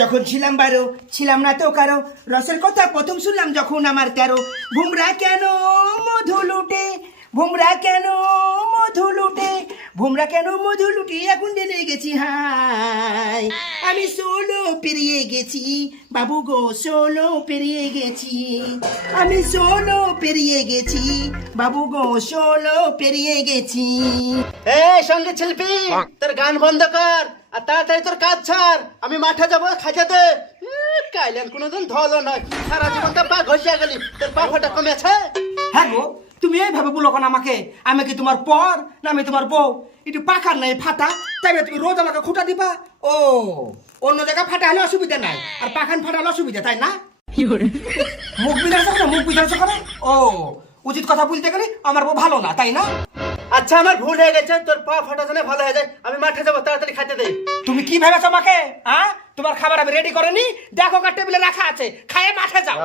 যখন ছিলাম 12 ছিলাম না তো কারো, রসের কথা প্রথম শুনলাম যখন আমার 13। ভুমরা কেন মধু লুটে, ভুমরা কেন মধু লুটে, ভুমরা কেন মধু লুটে, এখন জেনে গেছি হাই। আমি 16 পেরিয়ে গেছি বাবু গো, 16 পেরিয়ে গেছি, আমি 16 পেরিয়ে গেছি বাবু গো, 16 পেরিয়ে গেছি। এই সঙ্গীত শিল্পী, তোর গান বন্ধ কর আর তাড়াতাড়ি তোর কাজ ছাড়। আমি মাঠে যাবো, খাইতে দে। কাইলেন কোনোদিন ধলো নয়, সারা জীবন তো পা ঘষিয়া গেলি, তোর পা ফাটা কমেছে? হ্যাঁ গো, তুমি এইভাবে বলো কেন আমাকে? আমি কি তোমার পর না আমি তোমার বউ? একটু পাখার নাই ফাটা, তাই তুমি রোজ আমাকে খুঁটা দিবা? ও, অন্য জায়গায় ফাটা হলে অসুবিধা নাই, আর পাখান ফাটা হলে অসুবিধা, তাই না? মুখ বিধান করো, মুখ বিধান করো। ও, উচিত কথা বলতে গেলে আমার বউ ভালো না, তাই না? আচ্ছা, আমার ভুল হয়ে গেছে, তোর পা ফাটা জানে ভালো হয়ে যায়। আমি মাঠে যাবো, তাড়াতাড়ি খাইতে দে। তুমি কি ভেবেছো আমাকে? হ্যাঁ, তোমার খাবার আমি রেডি করে নি, দেখো কার টেবিলে রাখা আছে, খায়ে মাঠে যাও।